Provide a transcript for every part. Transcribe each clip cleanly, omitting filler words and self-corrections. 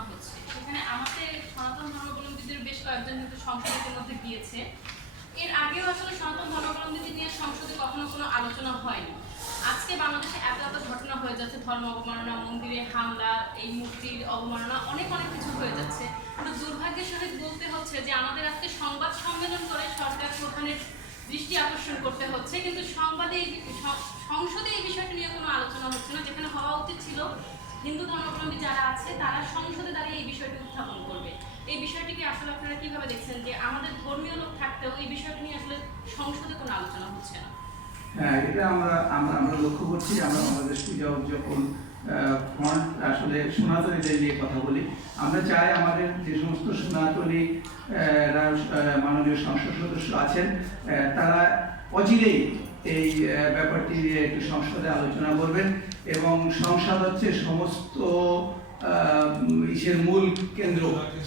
আলোচনা হচ্ছে, সেখানে আমাদের সনাতন ধর্মাবলম্বীদের বেশ কয়েকজন কিন্তু সংসদের মধ্যে গিয়েছে। এর আগেও আসলে সনাতন ধর্মাবলম্বীদের নিয়ে সংসদে কখনো কোনো আলোচনা হয়নি। আজকে বাংলাদেশে এত এত ঘটনা হয়ে যাচ্ছে, ধর্ম অবমাননা, মন্দিরে হামলা, এই মূর্তির অবমাননা, অনেক অনেক কিছু হয়ে যাচ্ছে। কিন্তু দুর্ভাগ্যের সহিত বলতে হচ্ছে যে আমাদের আজকে সংবাদ সম্মেলন করে সরকার প্রধানের দৃষ্টি আকর্ষণ করতে হচ্ছে, কিন্তু সংসদে এই বিষয়টি নিয়ে কোনো আলোচনা হচ্ছে না। যেখানে হওয়া উচিত ছিল হিন্দু ধর্মাবলম্বী যারা আছে তারা সংসদে দাঁড়িয়ে এই বিষয়টি উত্থাপন করবে। এই বিষয়টিকে আসলে আপনারা কিভাবে দেখছেন যে আমাদের ধর্মীয় লোক থাকতেও এই বিষয়টি নিয়ে আসলে সংসদে কোনো আলোচনা হচ্ছে না? হ্যাঁ, এটা আমরা লক্ষ্য করছি। আমরা বাংলাদেশ পূজা উদযাপন ফ্রন্ট আসলে সনাতনীদের নিয়ে কথা বলি। আমরা চাই আমাদের যে সমস্ত সনাতনী মাননীয় সংসদ সদস্য আছেন তারা অচিরেই এই ব্যাপারটি নিয়ে একটু সংসদে আলোচনা করবেন, এবং সংসদ হচ্ছে সমস্ত ইসের মূল কেন্দ্র।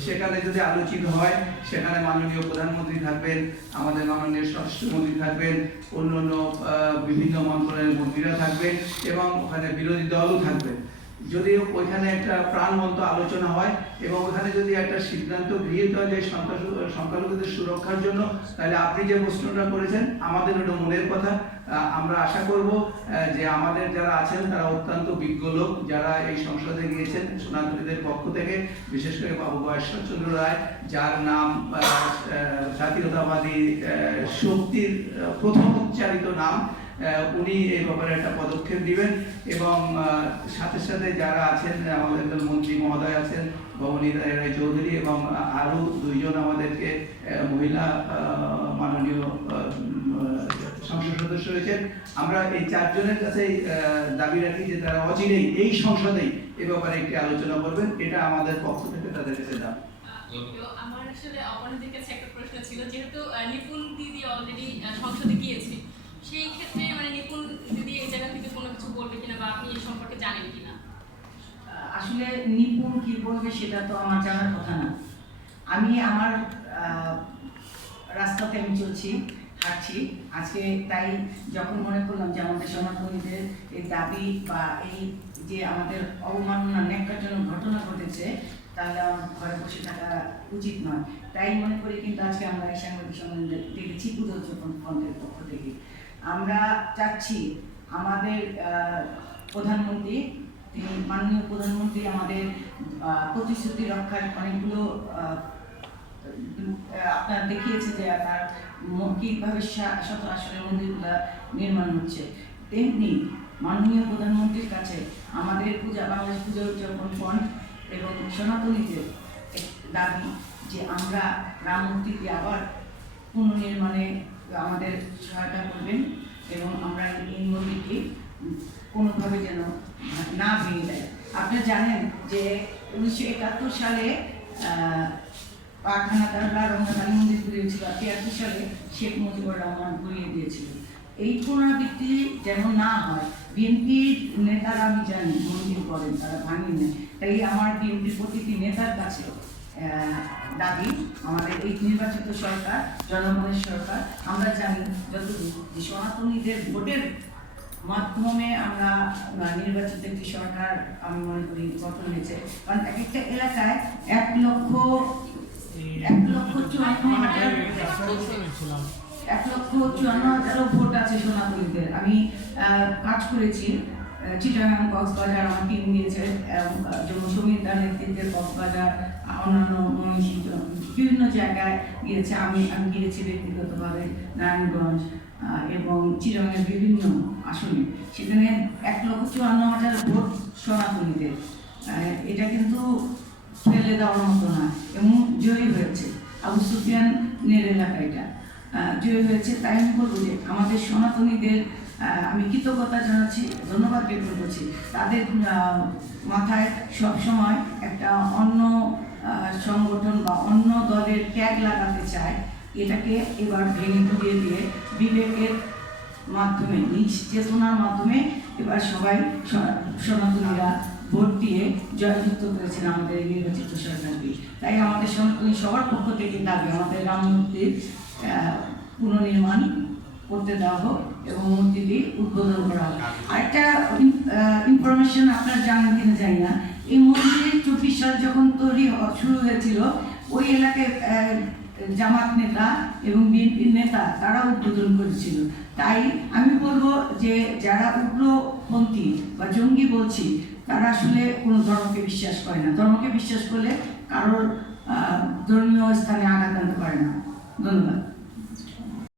সেখানে যদি আলোচিত হয়, সেখানে মাননীয় প্রধানমন্ত্রী থাকবেন, আমাদের মাননীয় স্বরাষ্ট্রমন্ত্রী থাকবেন, অন্য বিভিন্ন মন্ত্রণালয়ের মন্ত্রীরা থাকবেন, এবং ওখানে বিরোধী দলও থাকবেন। যদি ওইখানে একটা প্রাণবন্ত আলোচনা হয় এবং ওখানে যদি একটা সিদ্ধান্ত গৃহীত হয় যে সংখ্যালঘুদের সুরক্ষার জন্য, তাহলে আপনি যে প্রশ্নটা করেছেন আমাদের ওটা মনের কথা। আমরা আশা করব যে আমাদের যারা আছেন তারা অত্যন্ত বিজ্ঞ লোক, যারা এই সংসদে গিয়েছেন সনাতনীদের পক্ষ থেকে, বিশেষ করে বাবু গয়েশ্বরচন্দ্র রায়, যার নাম জাতীয়তাবাদী শক্তির প্রথম উচ্চারিত নাম, উনি এই ব্যাপারে একটা পদক্ষেপ নেবেন। এবং সাথে সাথে যারা আছেন, আমাদের মন্ত্রী মহোদয় আছেন ভবনী রায় চৌধুরী, এবং আরও দুইজন আমাদেরকে মহিলা মাননীয় সংসদ সদস্য রয়েছেন। আমরা এই চারজনের কাছে দাবি রাখি যে তারা অচিরেই এই সংসদেই এ ব্যাপারে একটি আলোচনা করবেন। এটা আমাদের পক্ষ থেকে তাদের কাছে দাবি। আমার আসলে অপরাধীর কাছে একটা প্রশ্ন ছিল, যেহেতু নিপুণ দিদি অলরেডি সংসদে গিয়েছে, সেই ক্ষেত্রে মানে নিপুণ দিদি এই জায়গা থেকে কোনো কিছু বলবে কিনা, বা আপনি এই সম্পর্কে জানেন কিনা? আসলে নিপুণ কি বলবে সেটা তো আমার জানার কথা না। আমি আমার রাস্তাতে আমি চলছি, হাঁটছি আজকে, তাই যখন মনে করলাম যে আমাদের সনাতনীদের এই দাবি বা এই যে আমাদের অবমাননা ন্যাক্কারজনক ঘটনা ঘটেছে, তাহলে আমার ঘরে বসে থাকা উচিত নয়। তাই মনে করি কিন্তু আজকে আমরা এই সাংবাদিক সম্মেলন দেখেছি পূজা উদযাপন ফ্রন্টের পক্ষ থেকে। আমরা চাচ্ছি আমাদের প্রধানমন্ত্রী, তিনি মাননীয় প্রধানমন্ত্রী আমাদের প্রতিশ্রুতি রক্ষার অনেকগুলো আপনার দেখিয়েছে যে তার কীভাবে শত আসনের মন্দিরগুলো নির্মাণ হচ্ছে। তেমনি মাননীয় প্রধানমন্ত্রীর কাছে আমাদের বাংলাদেশ পূজা উদযাপন ফ্রন্ট এবং সনাতনীদের দাবি যে আমরা রাম মূর্তিকে আবার পুনর্নির্মাণে আমাদের সহায়তা করবেন, এবং আমরা এই মন্দিরটি কোনোভাবে যেন না ভেঙে যায়। আপনারা জানেন যে 1971 সালে পাখানা দারলা রঙ্গনাথ মন্দির ঘুরিয়েছিল, 73 সালে শেখ মুজিবুর রহমান ঘুরিয়ে দিয়েছিল। এই পুনরাবৃত্তি যেন না হয়। বিএনপির নেতারা আমি জানি মন্দির করেন, তারা ভাঙেন না। তাই আমার বিএনপির প্রতিটি নেতার কাছে দাবি, আমাদের এই নির্বাচিত সরকার জনগণের সরকার, আমরা জানি যতটুকু যে সনাতনীদের ভোটের মাধ্যমে আমরা নির্বাচিত একটি সরকার আমি মনে করি গঠন হয়েছে। কারণ এক একটা এলাকায় 1,54,000 ভোট আছে সনাতনীদের। আমি কাজ করেছি চিটাগাং, কক্সবাজার, আমার টিম গিয়েছে, জম্মু তার নেতৃত্বের কক্সবাজার, অন্যান্য বিভিন্ন জায়গায় গিয়েছে। আমি গিয়েছি ব্যক্তিগতভাবে নারায়ণগঞ্জ এবং চিটাগাংয়ের বিভিন্ন আসনে। সেখানে 1,54,000 ভোট সনাতনীদের। এটা কিন্তু ফেলে দেওয়ার মতো না, এবং জয়ী হয়েছে। আবু সুফিয়ানের এলাকা এটা জয়ী হয়েছে। তাই আমি বলবো যে আমাদের সনাতনীদের আমি কৃতজ্ঞতা জানাচ্ছি, ধন্যবাদ জ্ঞাপন করছি। তাদের মাথায় সবসময় একটা অন্য সংগঠন বা অন্য দলের ট্যাগ লাগাতে চায়। এটাকে এবার ভেঙে ঘুরিয়ে দিয়ে বিবেকের মাধ্যমে, নিজ চেতনার মাধ্যমে এবার সবাই সনাতনীরা ভোট দিয়ে জয়যুক্ত করেছেন আমাদের নির্বাচিত সরকারকে। তাই আমাদের সনাতনী সবার পক্ষ থেকে দাবি আমাদের রাম মূর্তির পুনর্নির্মাণ করতে দেওয়া হোক এবং মূর্তিটি উদ্বোধন করা হোক। আরেকটা ইনফরমেশন আপনারা জানেন কিনা জানি না, এই মন্দিরে 24 বিশ্বাস যখন শুরু হয়েছিল ওই এলাকায় জামাত নেতা এবং বিএনপির নেতা তারা উদ্বোধন করেছিল। তাই আমি বলবো যে যারা উগ্রপন্থী বা জঙ্গি বলছি তারা আসলে কোনো ধর্মকে বিশ্বাস করে না। ধর্মকে বিশ্বাস করলে কারোর ধর্মীয় স্থানে আঘাত আনতে পারে না। ধন্যবাদ।